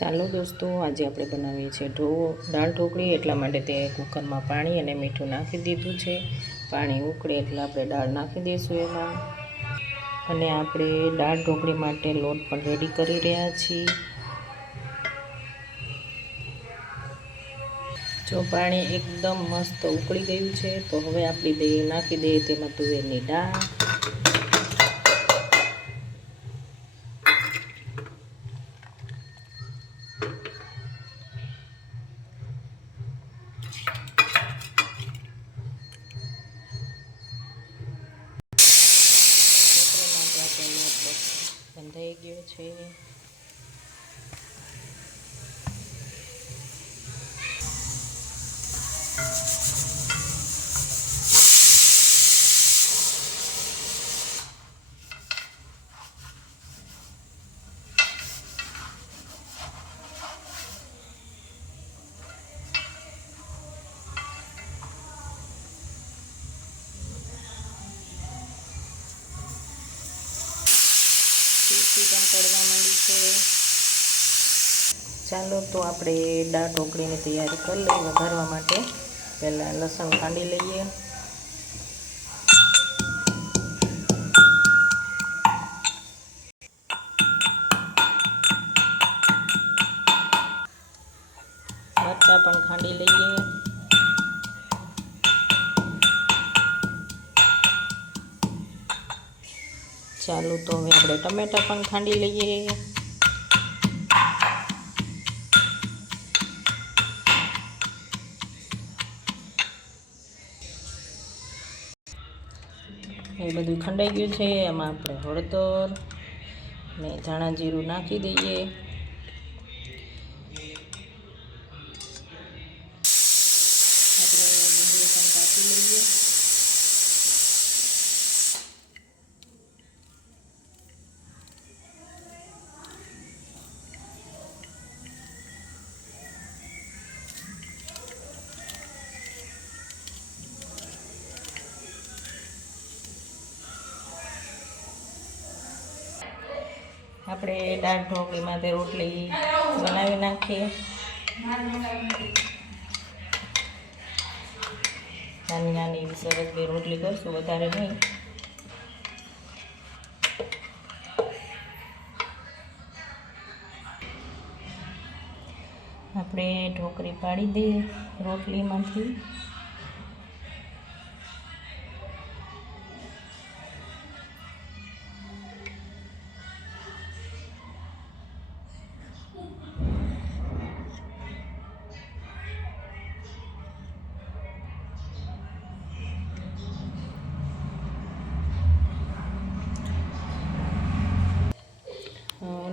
ચાલો દોસ્તો, આજે આપણે બનાવીએ છીએ દાળ ઢોકળી। એટલા માટે તે કુકરમાં પાણી અને મીઠું નાખી દીધું છે। પાણી ઉકળે એટલે આપણે દાળ નાખી દઈશું એમાં, અને આપણે દાળ ઢોકળી માટે લોટ પણ રેડી કરી રહ્યા છીએ। જો પાણી એકદમ મસ્ત ઉકળી ગયું છે તો હવે આપણે નાખી દઈએ તેમાં તુવેરની દાળ, બંધાઈ ગયો છે। સીટી પણ પડવા માંડી છે। ચાલો તો આપણે દાળ ઢોકળીની તૈયારી કરી લઈએ। વઘારવા માટે પહેલાં લસણ ખાંડી લઈએ, મરચાં પણ ખાંડી લઈએ, ચાલો તો હવે આપણે ટમેટાં પણ ખાંડી લઈએ, એ બધું ખંડાઈ ગયું છે। એમાં આપણે હળદર ને ધાણા જીરું નાખી દઈએ, આપણે ડુંગળી પણ કાપી લઈએ, આપણે દાળ ઢોકળી માટે રોટલી બનાવી નાખીએ। નાની નાની એવી સરસ બે રોટલી કરશું, વધારે નહીં। આપણે ઢોકળી પાડી દઈએ રોટલીમાંથી,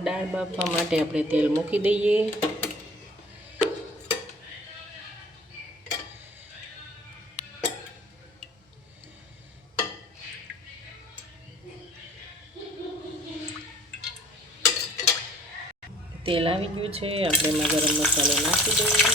દાળ બાફવા માટે આપણે તેલ મૂકી દઈએ, તેલ આવી ગયું છે। આપણે એમાં ગરમ મસાલો નાખી દઈએ,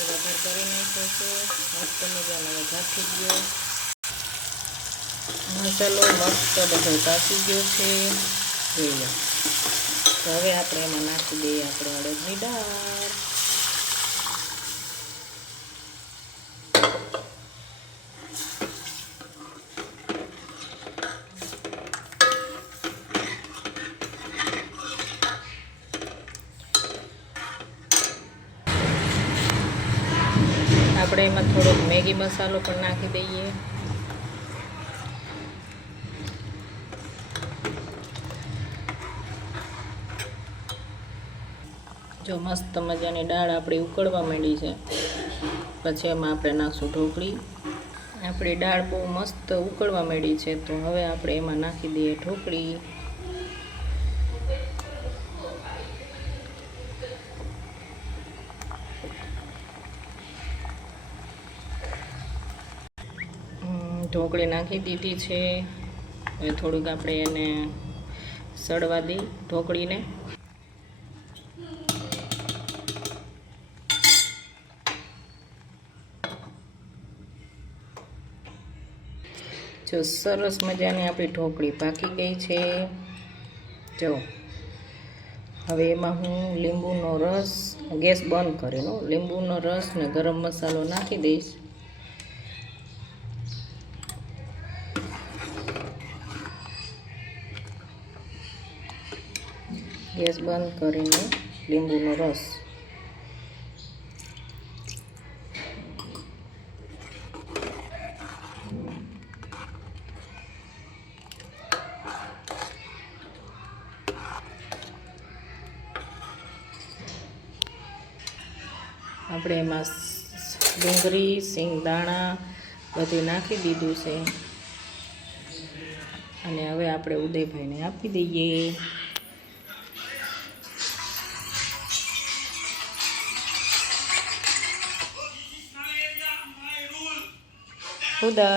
વઘાર કરી નાખ્યો છે। મસ્ત મજાનો વઘાર થઈ ગયો, મસાલો મસ્ત બધો પાકી ગયો છે, જોઈ લો। તો હવે આપણે એમાં નાખી દઈએ આપણે અડદની દાળ, આપણે એમાં થોડોક મેગી મસાલો પણ નાખી દઈએ, જો મસ્ત મજાની દાળ આપણી ઉકળવા માંડી છે, પછી એમાં આપણે નાખશું ઢોકળી। આપણી દાળ બહુ મસ્ત ઉકળવા માંડી છે, તો હવે આપણે એમાં નાખી દઈએ ઢોકળી। ઢોકળી નાખી દીધી છે। હવે થોડુંક આપણે એને સડવા દઈ ઢોકળીને. જો સરસ મજાની આપણી ઢોકળી પાકી ગઈ છે. જો હવે એમાં હું લીંબુનો રસ, ગેસ બંધ કરેલો, લીંબુનો રસ ને ગરમ મસાલો નાખી દઈશ. ગેસ બંધ કરીને લીંબુનો રસ. આપણે એમાં ડુંગળી, સિંગદાણા બધું નાખી દીધું છે અને હવે આપણે ઉદયભાઈને આપી દઈએ. ઉદય